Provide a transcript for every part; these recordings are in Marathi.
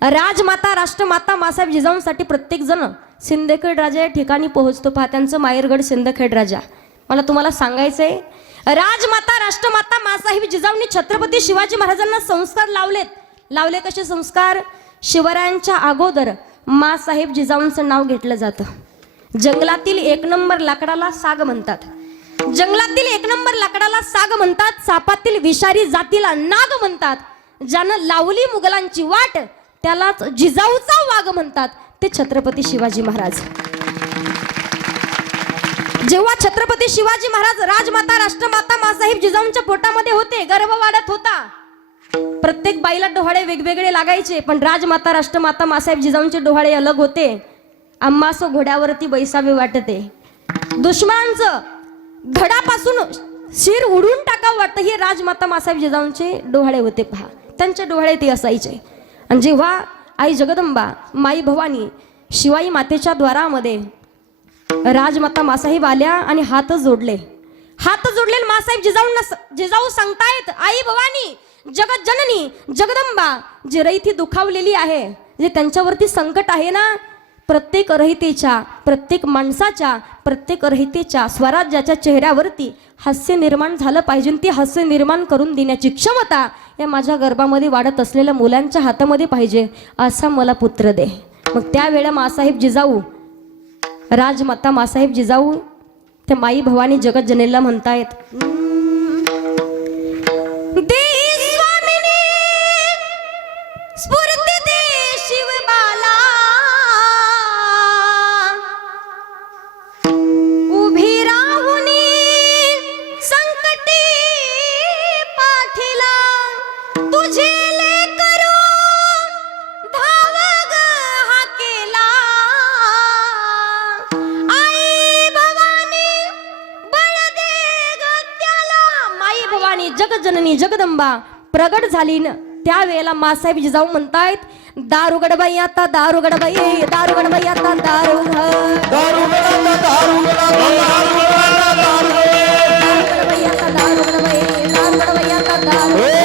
राजमाता राष्ट्रमाता मासाहेब जिजाऊंसाठी प्रत्येकजण सिंदखेड राजा या ठिकाणी पोहोचतो. पहा त्यांचं माहेरगड सिंदखेड राजा. मला तुम्हाला सांगायचं आहे राजमाता राष्ट्रमाता मासाहेब जिजाऊंनी छत्रपती शिवाजी महाराजांना संस्कार लावलेत. लावले कसे संस्कार? शिवरायांच्या अगोदर मासाहेब जिजाऊंचं नाव घेतलं जातं. जंगलातील एक नंबर लाकडाला साग म्हणतात. जंगलातील एक नंबर लाकडाला साग म्हणतात सापातील विषारी जातीला नाग म्हणतात ज्यानं लावली मुघलांची वाट त्यालाच जिजाऊचा वाघ म्हणतात ते छत्रपती शिवाजी महाराज. जेव्हा छत्रपती शिवाजी महाराज राजमाता राष्ट्रमाता मासाहेब जिजाऊंच्या पोटामध्ये होते गर्व वाढत होता. प्रत्येक बाईला डोहाळे वेगवेगळे लागायचे पण राजमाता राष्ट्रमाता मासाहेब जिजाऊंचे डोहाळे अलग होते. आम्हासो घोड्यावरती बैसावे वाटते. दुश्मनांचं धडापासून शिर उडून टाकावं वाटतं हे राजमाता मासाहेब जिजाऊंचे डोहाळे होते पहा. त्यांचे डोहाळे ते असायचे. आणि जेव्हा आई जगदंबा माई भवानी शिवाई मातेच्या द्वारामध्ये राजमाता मासाहेब आल्या आणि हात जोडले. हात जोडले मासाहेब जिजाऊंना जिजाऊ सांगतायत आई भवानी जगत जननी जगदंबा जी रहिती दुखावलेली आहे जे त्यांच्यावरती संकट आहे ना प्रत्येक रहितेच्या प्रत्येक माणसाच्या प्रत्येक रहितेच्या स्वराज्याच्या चेहऱ्यावरती हास्य निर्माण झालं पाहिजे ती हास्य निर्माण करून देण्याची क्षमता या माझ्या गर्भामध्ये वाढत असलेल्या मुलांच्या हातामध्ये पाहिजे असा मला पुत्र दे. मग त्यावेळा मासाहेब जिजाऊ राजमाता मासाहेब जिजाऊ ते माई भवानी जगत जनेला म्हणतायत प्रगट झाली न त्यावेळेला मासाहेब जिजाऊ म्हणतायत दारू गडबाई आता दारू गडबाई दारू गडबाई आता दारू दारू आता दारू गडबाई दारू गडबाई आता दारू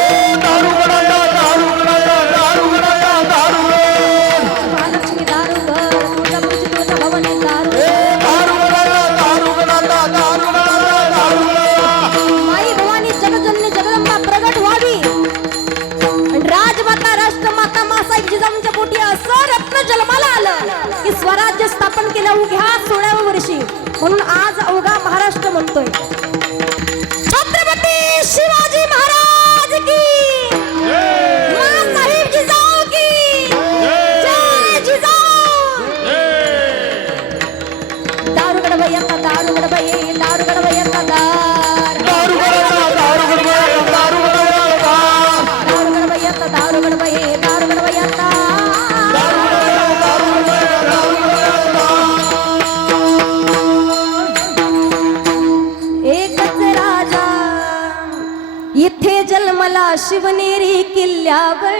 शिवनेरी किल्ल्यावर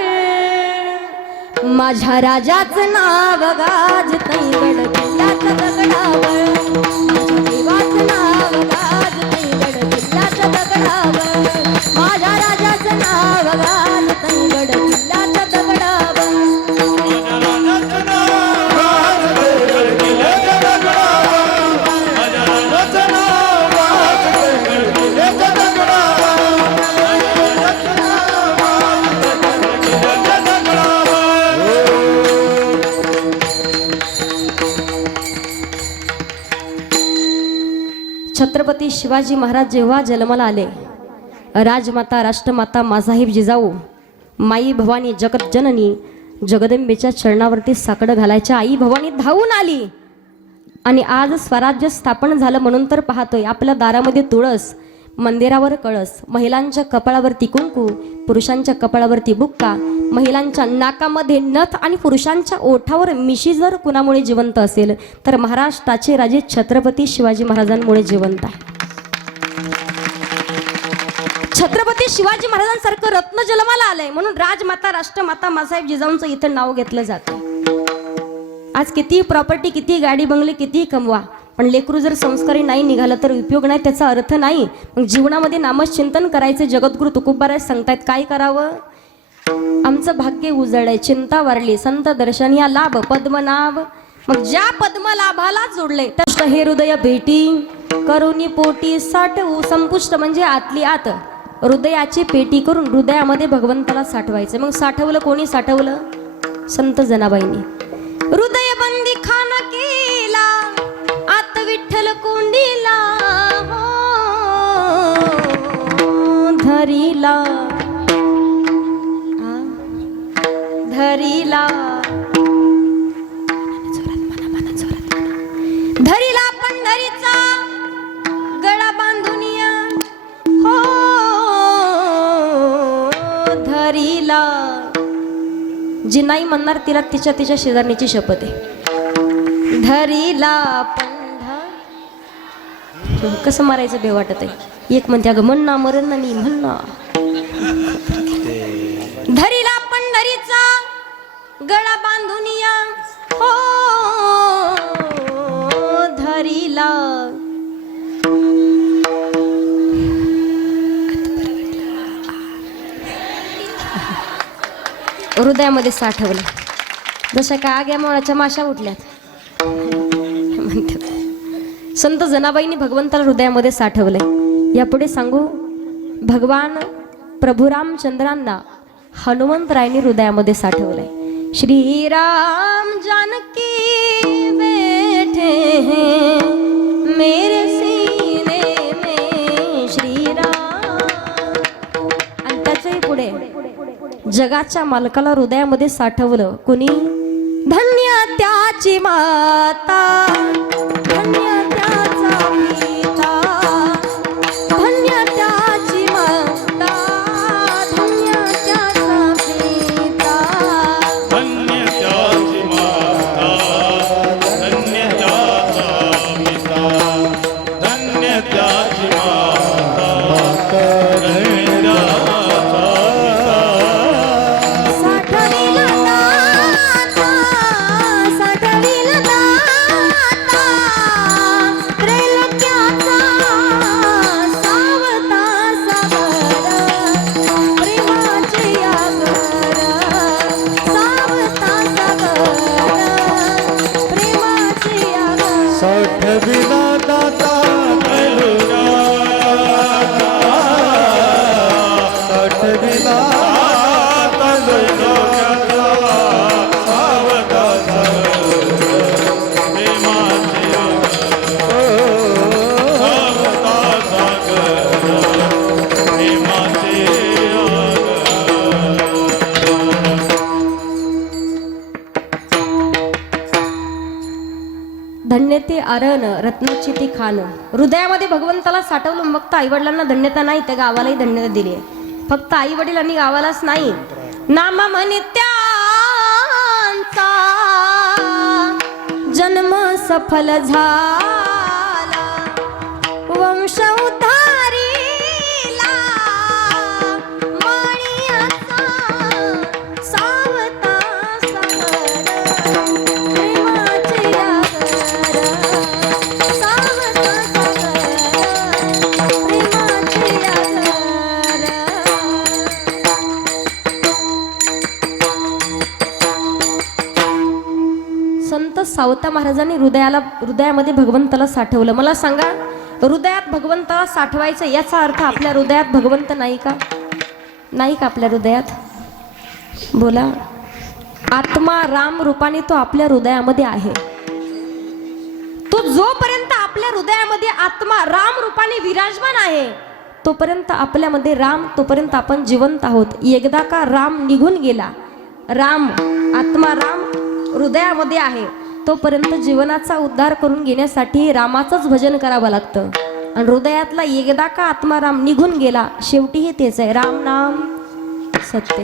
माझ्या राजाचं नाव गाज तैगड किल्ल्याच्या दगडावर. छत्रपती शिवाजी महाराज जेव्हा जन्माला आले राजमाता राष्ट्रमाता मासाहेब जिजाऊ माई भवानी जगत जननी जगदंबेच्या चरणावरती साकडं घालायच्या आई भवानी धावून आली. आणि आज स्वराज्य स्थापन झालं म्हणून तर पाहतोय आपल्या दारामध्ये तुळस मंदिरावर कळस महिलांच्या कपाळावरती कुंकू पुरुषांच्या कपाळावरती बुक्का महिलांच्या नाकामध्ये नथ आणि पुरुषांच्या ओठावर मिशी जर कुणामुळे जिवंत असेल तर महाराष्ट्राचे राजे छत्रपती शिवाजी महाराजांमुळे जिवंत आहे. छत्रपती शिवाजी महाराजांसारखं रत्न जन्माला आलंय म्हणून राजमाता राष्ट्रमाता मासाहेब जिजाऊंचं इथं नाव घेतलं जातं आज किती प्रॉपर्टी किती गाडी बंगले किती कमवा. पण लेकरू जर संस्कारी नाही निघालं तर उपयोग नाही त्याचा अर्थ नाही. मग जीवनामध्ये नामचिंतन करायचे जगद्गुरु तुकोबाराय सांगतायत काय करावं? आमचं भाग्य उजळलंय चिंता वारली संत दर्शन या लाभ पद्मनाभ. मग ज्या पद्मलाभाला जोडले तष्ट हे हृदय भेटी. करुणी पोटी साठवू संपुष्ट म्हणजे आतली आत. हृदयाची पेटी करून हृदयामध्ये भगवंताला साठवायचं. मग साठवलं कोणी साठवलं? संत जनाबाईंनी. हृदय बंदी खाना की विठ्ठल कोंडीला हो, धरीला. आ, धरीला. धरीला पंढरीचा गळा बांधून या. हो धरीला. जी नाही म्हणणार तिला तिच्या तिच्या शेजारणीची शपथ आहे. धरीला पण कसं मारायचं बे वाटत आहे? एक म्हणते अगं म्हण मरण ना मी म्हण धरीला पंढरीचा गळा बांधून या. हो धरीला. हृदयामध्ये साठवलं. जशा का आग्या मोळाच्या माशा उठल्यात. संत जनाबाईंनी भगवंताला हृदयामध्ये साठवलंय. यापुढे सांगू भगवान प्रभुरामचंद्रांना हनुमंतरायनी हृदयामध्ये साठवलंय. श्रीराम जानकी बैठे हैं मेरे सीने में श्रीराम. आणि त्याच्याही पुढे जगाच्या मालकाला हृदयामध्ये साठवलं. कुणी? धन्य त्याची माता धन्य रत्नाची ती खान हृदयामध्ये भगवंताला साठवलं फक्त फक्त आईवडिलांना धन्यता नाही त्या गावालाही धन्यता दिली आहे फक्त आई वडील आणि गावालाच नाही. नामा म्हणे जन्म सफल झाला. वंश सावता महाराजांनी हृदयाला हृदयामध्ये भगवंताला साठवलं. मला सांगा हृदयात भगवंताला साठवायचं याचा अर्थ आपल्या हृदयात भगवंत नाही का? नाही का आपल्या हृदयात? बोला. आत्मा राम रूपाने तो आपल्या हृदयामध्ये आहे. तो जोपर्यंत आपल्या हृदयामध्ये आत्मा राम रूपाने विराजमान आहे तोपर्यंत आपल्यामध्ये राम तोपर्यंत आपण जिवंत आहोत. एकदा का राम निघून गेला राम आत्मा राम हृदयामध्ये आहे. तोपर्यंत जीवनाचा उद्धार करून घेण्यासाठी रामाचंच भजन करावं लागतं. आणि हृदयातला एकदा का आत्माराम निघून गेला शेवटीही तेच आहे. राम नाम सत्य.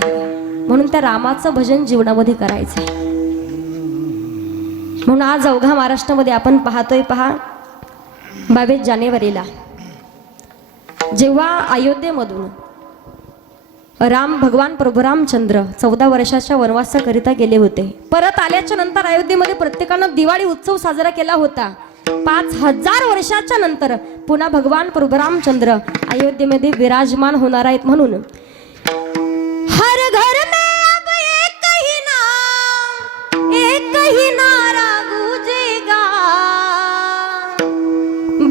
म्हणून त्या रामाचं भजन जीवनामध्ये करायचं आहे. म्हणून आज अवघा महाराष्ट्रामध्ये आपण पाहतोय पहा बावीस जानेवारीला. जेव्हा अयोध्येमधून राम भगवान प्रभुरामचंद्र चौदा वर्षाच्या वनवासाकरिता गेले होते. परत आल्याच्यानंतर अयोध्येमध्ये प्रत्येकानं दिवाळी उत्सव साजरा केला होता. पाच हजार वर्षाच्या नंतर पुन्हा भगवान प्रभुरामचंद्र अयोध्येमध्ये विराजमान होणार आहेत म्हणून. हर घर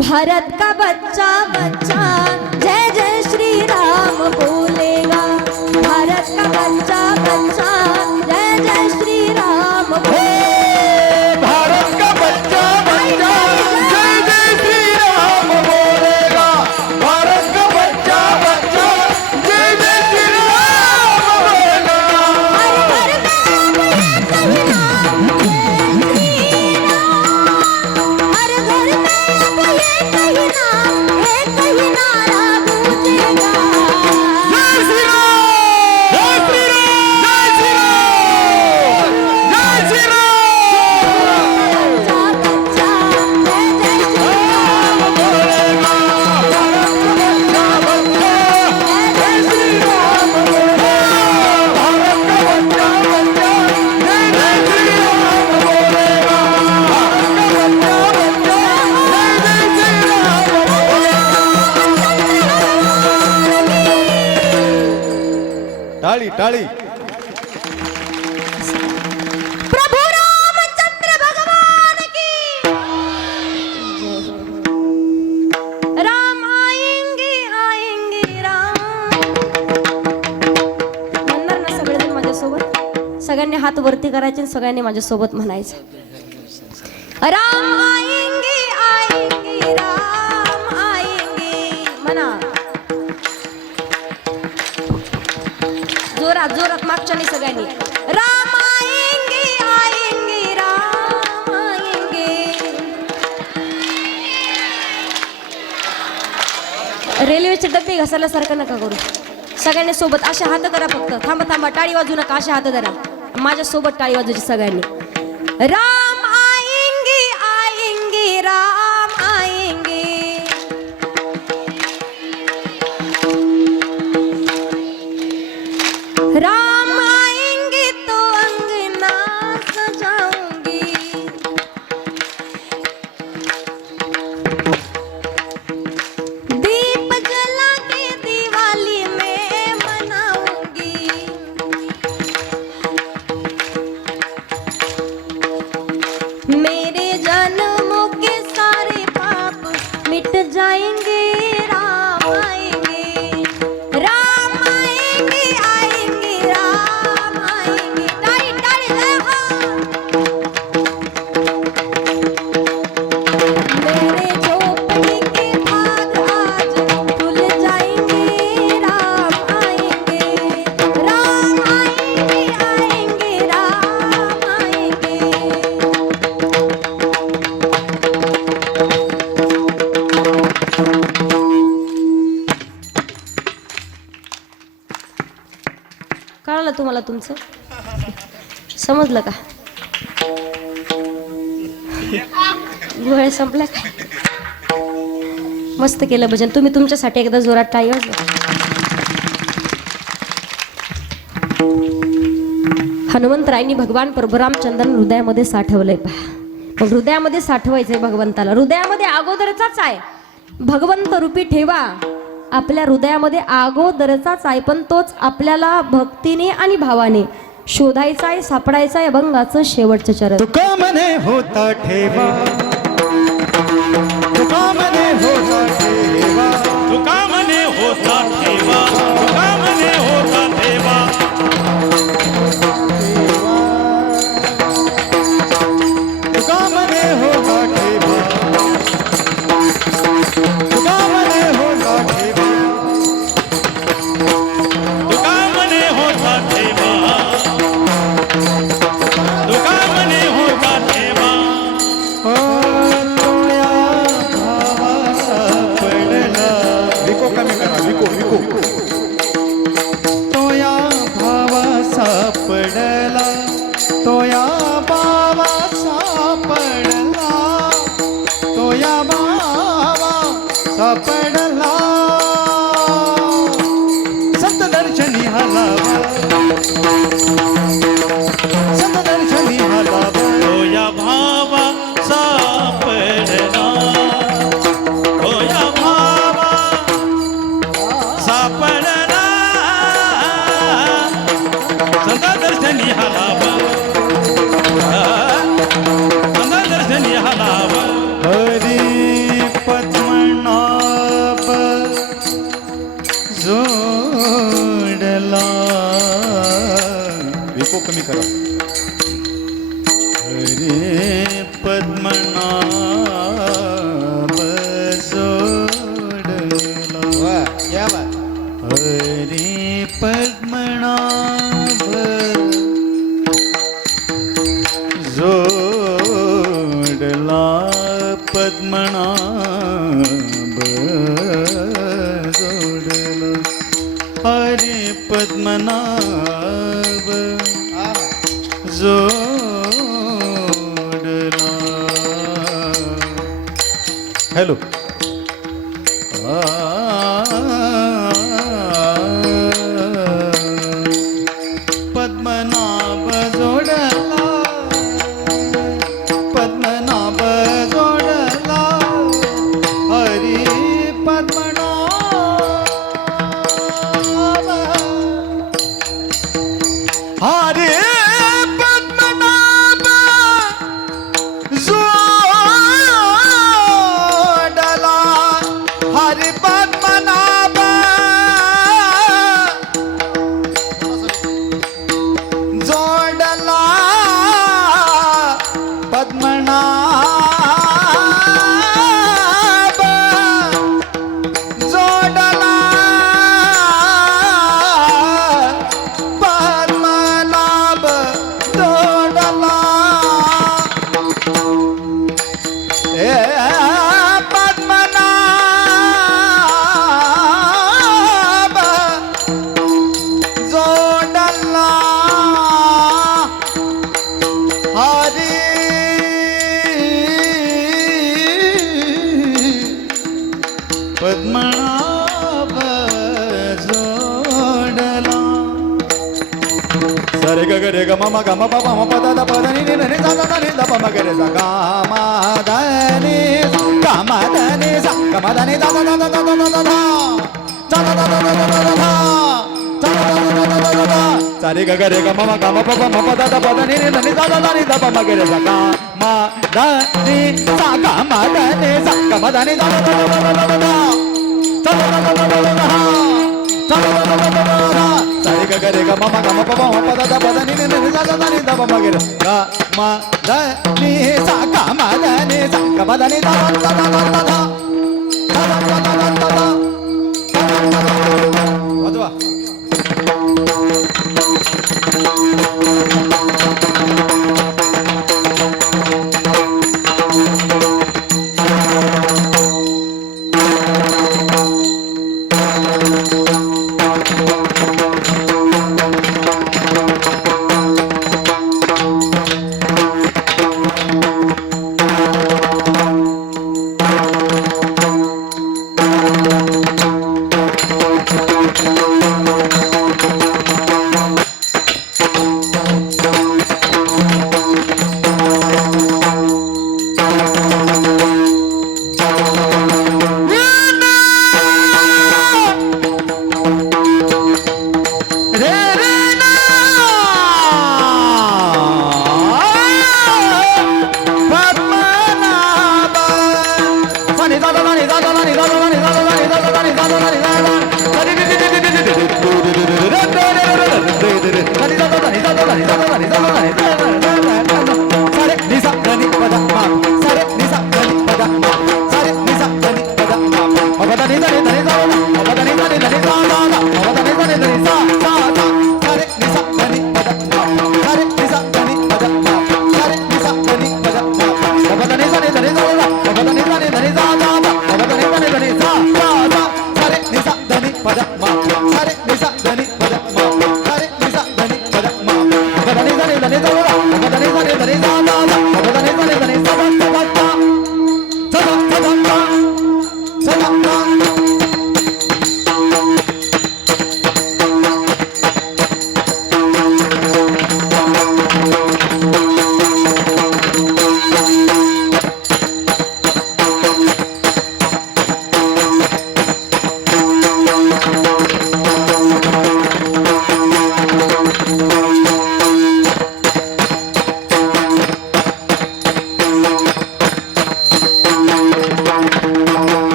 भारत का बच्चा बच्चा करायचे आणि सगळ्यांनी माझ्यासोबत म्हणायचं. राम आएंगे आएंगे राम आएंगे. म्हणा. जोरात जोरात मागच्या नाही सगळ्यांनी. राम आएंगे आएंगे राम आएंगे. रेल्वेचे डबे घसरल्यासारखं नका करू. सगळ्यांनी सोबत असे हात करा फक्त. थांबा थांबा. टाळी वाजू नका. असे हात धरा. माझ्यासोबत टाळी वाजवायची सगळ्यांनी. रा समजलं का? गोळ्या संपल्या काय मस्त केलं भजन. तुम्ही तुमच्यासाठी एकदा जोरात टाळी हनुमंतरायनी भगवान प्रभुरामचंद्रन हृदयामध्ये साठवलंय पहा. मग हृदयामध्ये साठवायचंय भगवंताला. हृदयामध्ये अगोदरचाच आहे. भगवंत रूपी ठेवा. आपल्या हृदयामध्ये अगोदरचाच आहे पण तोच आपल्याला भक्तीने आणि भावाने शोधायचा आहे सापडायचा आहे अभंगाचं शेवटचं चरण. तुका मने होता ठेवा. तुका मने होता ठेवा. तुका मने होता ठेवा. तुका मने होता ठेवा. तुका मने होता ठेवा. 그러니까요. हॅलो. సరి గగ రే గమ గమ పప మప దద పద ని ని ని దద దని దప మగ రే సక మ ద ని స గ మ ద ని స గ మ ద ని దద దద దద దద దద దద దద దద దద సరి గగ రే గమ గమ పప మప దద పద ని ని ని దద దని దప మగ రే గ మ ద ని స గ మ ద ని స గ మ ద ని దద దద దద దద దద దద 了。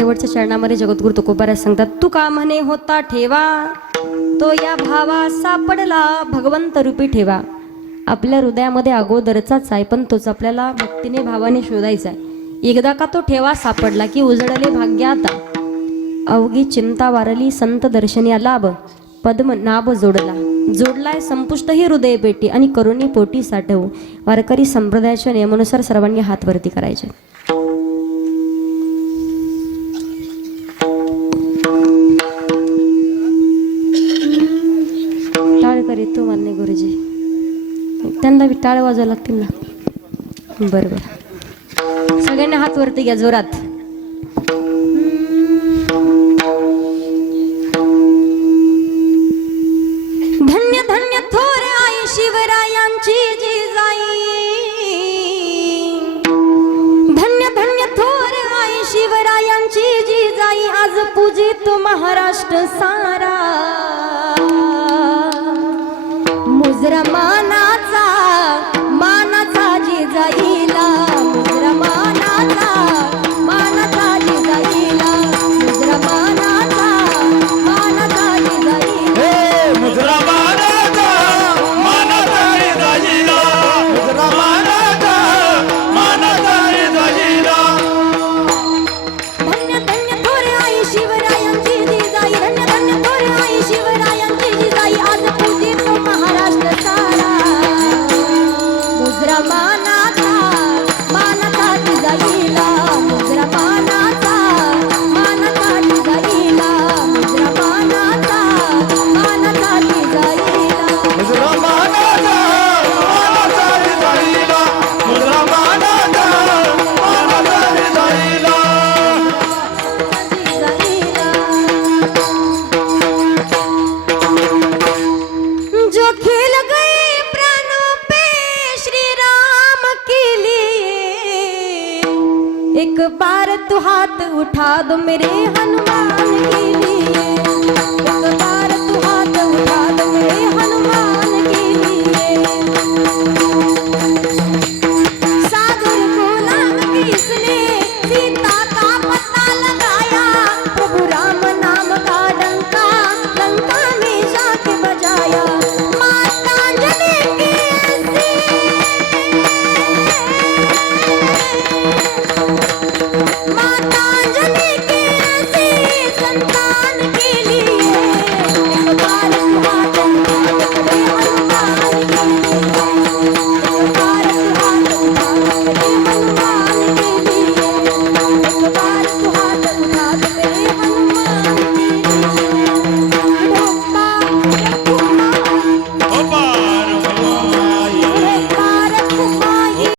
शेवटच्या चरणामध्ये जगद्गुरु तुकोबाराज सांगतात का म्हणे होता ठेवा? तो या भावा सापडला भगवंत रूपी ठेवा. आपल्या हृदयामध्ये अगोदरचाच आहे पण तोच आपल्याला भक्तीने भावाने शोधायचा आहे. एकदा का तो ठेवा सापडला की उजळले भाग्य आता. अवघी चिंता वारली संत दर्शनी लाभ पद्म नाभ जोडला. जोडलाय संपुष्ट ही हृदय पेटी आणि करुणी पोटी साठवू. वारकरी संप्रदायाच्या नियमानुसार सर्वांनी हातवरती करायचे. टाळ वाजवा लागतील ना. बरं बरं. सगळ्यांना हात वरती घ्या जोरात.